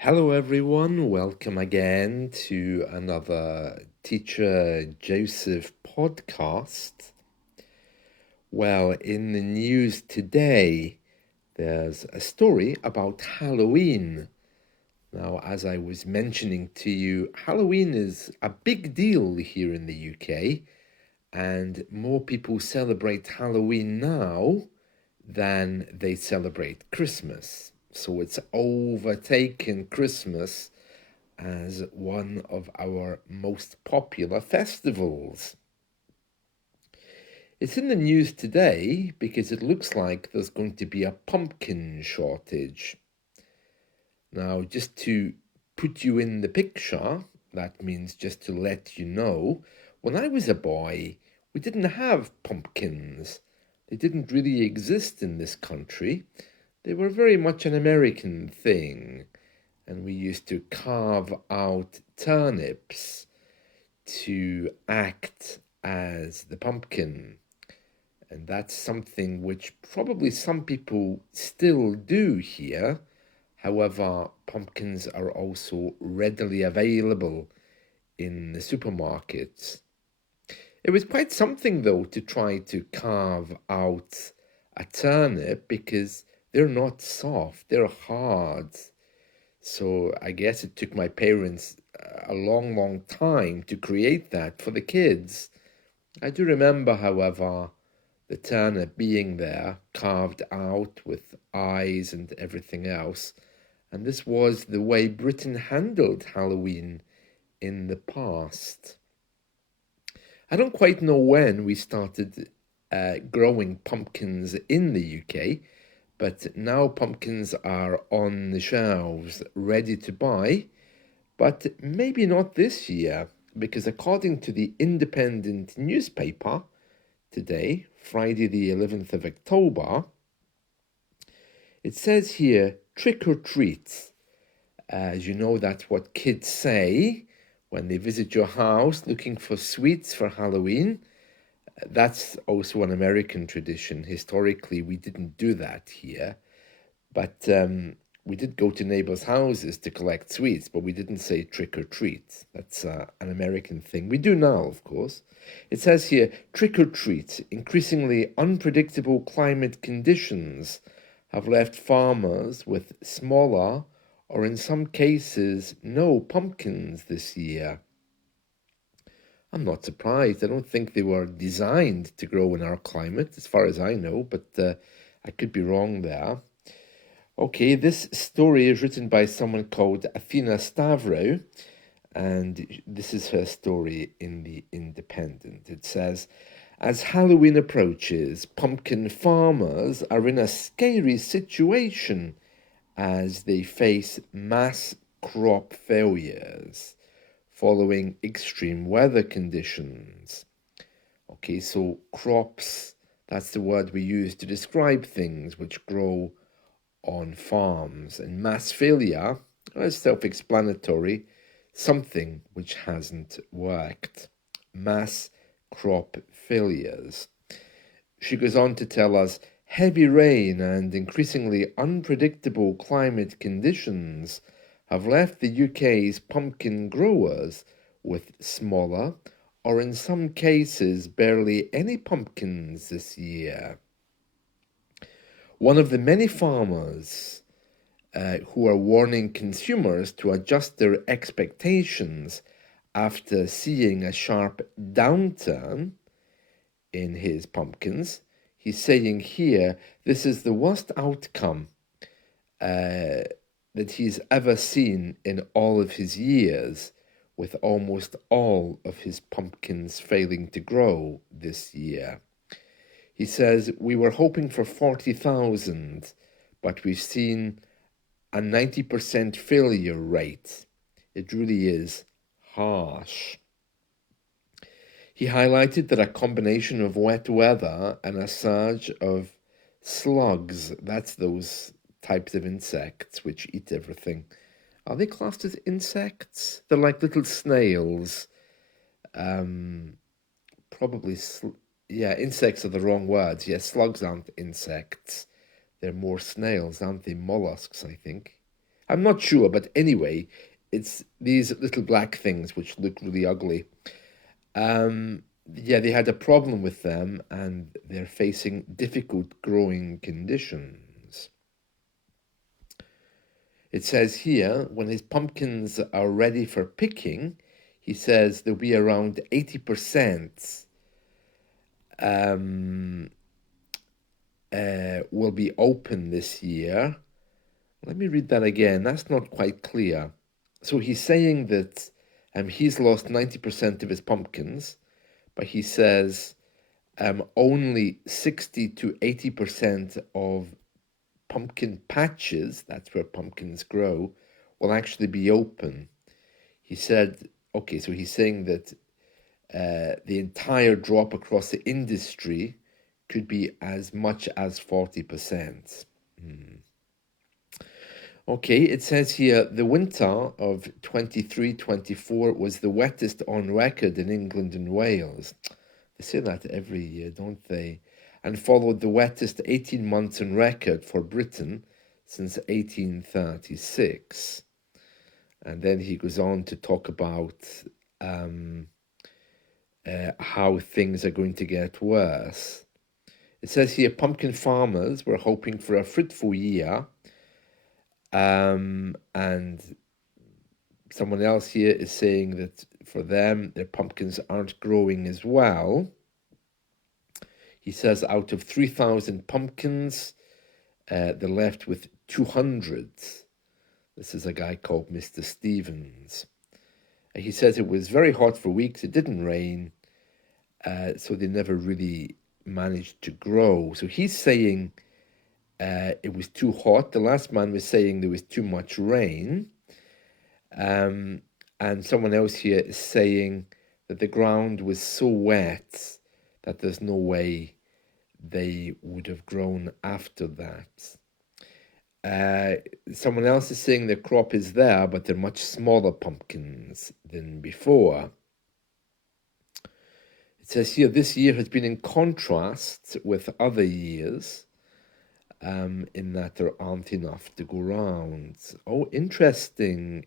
Hello, everyone. Welcome again to another Teacher Joseph podcast. Well, in the news today, there's a story about Halloween. Now, as I was mentioning to you, Halloween is a big deal here in the UK, and more people celebrate Halloween now than they celebrate Christmas. So it's overtaken Christmas as one of our most popular festivals. It's in the news today because it looks like there's going to be a pumpkin shortage. Now, just to put you in the picture, that means just to let you know, when I was a boy, we didn't have pumpkins. They didn't really exist in this country. They were very much an American thing, and we used to carve out turnips to act as the pumpkin. And that's something which probably some people still do here. However, pumpkins are also readily available in the supermarkets. It was quite something, though, to try to carve out a turnip because they're not soft, they're hard. So I guess it took my parents a long, long time to create that for the kids. I do remember, however, the turnip being there, carved out with eyes and everything else. And this was the way Britain handled Halloween in the past. I don't quite know when we started growing pumpkins in the UK, but now pumpkins are on the shelves ready to buy, but maybe not this year, because according to the Independent newspaper today, Friday the 11th of October, it says here, trick or treat. As you know, that's what kids say when they visit your house looking for sweets for Halloween. That's also an American tradition. Historically, we didn't do that here, but we did go to neighbors' houses to collect sweets, but we didn't say trick or treat. That's an American thing. We do now, of course. It says here, trick or treat. Increasingly unpredictable climate conditions have left farmers with smaller, or in some cases, no pumpkins this year. I'm not surprised. I don't think they were designed to grow in our climate, as far as I know, but I could be wrong there. Okay, this story is written by someone called Athena Stavro, and this is her story in The Independent. It says, as Halloween approaches, pumpkin farmers are in a scary situation as they face mass crop failures following extreme weather conditions. Okay, so crops, that's the word we use to describe things which grow on farms. And mass failure is self-explanatory, something which hasn't worked. Mass crop failures. She goes on to tell us, heavy rain and increasingly unpredictable climate conditions have left the UK's pumpkin growers with smaller, or in some cases barely any pumpkins this year. One of the many farmers who are warning consumers to adjust their expectations after seeing a sharp downturn in his pumpkins. He's saying here, this is the worst outcome that he's ever seen in all of his years, with almost all of his pumpkins failing to grow this year. He says, we were hoping for 40,000, but we've seen a 90% failure rate. It really is harsh. He highlighted that a combination of wet weather and a surge of slugs, that's those types of insects which eat everything. Are they classed as insects? They're like little snails. Probably, yeah, insects are the wrong words. Yes, slugs aren't insects. They're more snails, aren't they? Mollusks, I think. I'm not sure, but anyway, it's these little black things which look really ugly. Yeah, they had a problem with them and they're facing difficult growing conditions. It says here, when his pumpkins are ready for picking, he says there'll be around 80% will be open this year. Let me read that again. That's not quite clear. So he's saying that he's lost 90% of his pumpkins, but he says only 60 to 80% of pumpkin patches, that's where pumpkins grow, will actually be open. He said, okay, so he's saying that the entire drop across the industry could be as much as 40%. Okay, it says here the winter of 23-24 was the wettest on record in England and Wales. They say that every year, don't they? And followed the wettest 18 months on record for Britain since 1836. And then he goes on to talk about how things are going to get worse. It says here pumpkin farmers were hoping for a fruitful year. And someone else here is saying that for them, their pumpkins aren't growing as well. He says out of 3,000 pumpkins, they're left with 200. This is a guy called Mr. Stevens. He says it was very hot for weeks. It didn't rain, so they never really managed to grow. So he's saying it was too hot. The last man was saying there was too much rain. And someone else here is saying that the ground was so wet that there's no way they would have grown after that. Someone else is saying the crop is there, but they're much smaller pumpkins than before. It says here, this year has been in contrast with other years, in that there aren't enough to go round. Oh, interesting.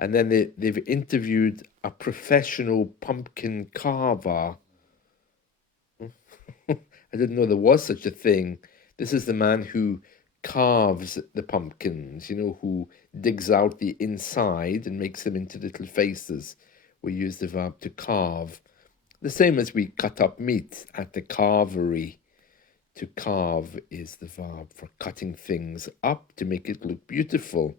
And then they've interviewed a professional pumpkin carver. I didn't know there was such a thing. This is the man who carves the pumpkins, who digs out the inside and makes them into little faces. We use the verb to carve. The same as we cut up meat at the carvery. To carve is the verb for cutting things up to make it look beautiful.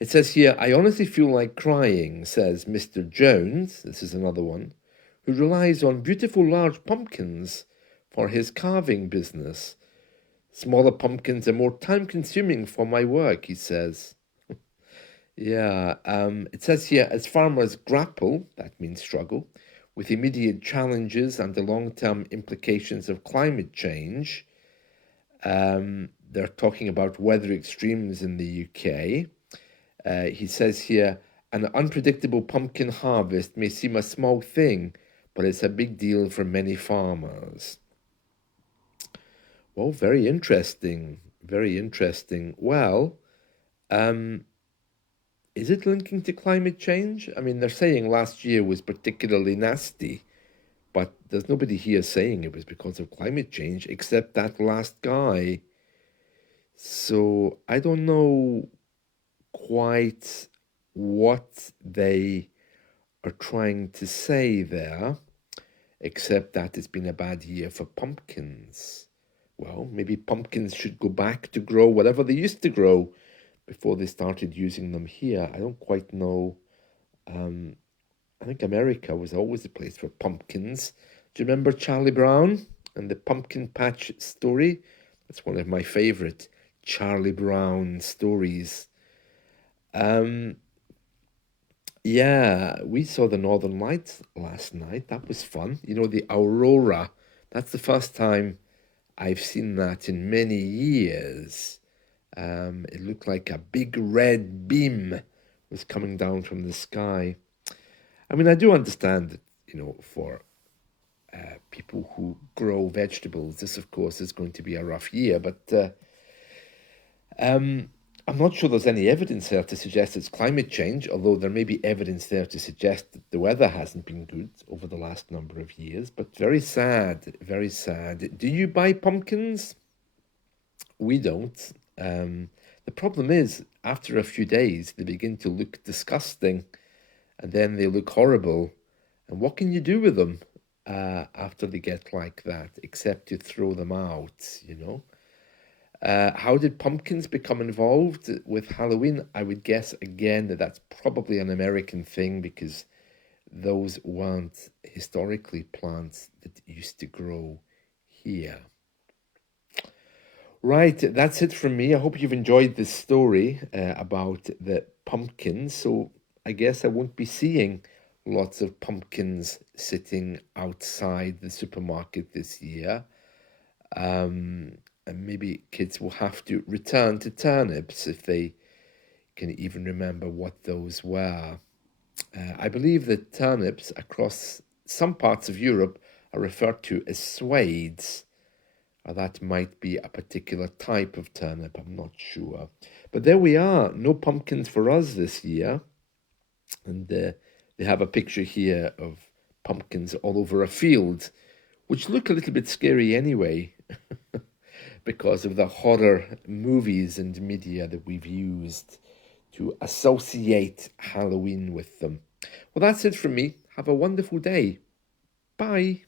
It says here, I honestly feel like crying, says Mr. Jones, this is another one, who relies on beautiful large pumpkins for his carving business. Smaller pumpkins are more time-consuming for my work, he says. Yeah, it says here, as farmers grapple, that means struggle, with immediate challenges and the long-term implications of climate change, they're talking about weather extremes in the UK. He says here, an unpredictable pumpkin harvest may seem a small thing, but it's a big deal for many farmers. Well, very interesting. Well, is it linking to climate change? I mean, they're saying last year was particularly nasty, but there's nobody here saying it was because of climate change except that last guy. So I don't know quite what they are trying to say there, except that it's been a bad year for pumpkins. Well, maybe pumpkins should go back to grow whatever they used to grow before they started using them here. I don't quite know. I think America was always the place for pumpkins. Do you remember Charlie Brown and the pumpkin patch story? That's one of my favorite Charlie Brown stories. Yeah, we saw the Northern Lights last night. That was fun. The aurora. That's the first time I've seen that in many years. It looked like a big red beam was coming down from the sky. I mean, I do understand that, for people who grow vegetables, this, of course, is going to be a rough year. But I'm not sure there's any evidence there to suggest it's climate change, although there may be evidence there to suggest that the weather hasn't been good over the last number of years. But very sad, very sad. Do you buy pumpkins? We don't. The problem is, after a few days, they begin to look disgusting and then they look horrible. And what can you do with them after they get like that, except to throw them out, you know? How did pumpkins become involved with Halloween? I would guess again that that's probably an American thing because those weren't historically plants that used to grow here. Right, that's it from me. I hope you've enjoyed this story about the pumpkins. So I guess I won't be seeing lots of pumpkins sitting outside the supermarket this year. And maybe kids will have to return to turnips if they can even remember what those were. I believe that turnips across some parts of Europe are referred to as swades. Or that might be a particular type of turnip, I'm not sure. But there we are, no pumpkins for us this year. And they have a picture here of pumpkins all over a field, which look a little bit scary anyway, because of the horror movies and media that we've used to associate Halloween with them. Well, that's it from me. Have a wonderful day. Bye.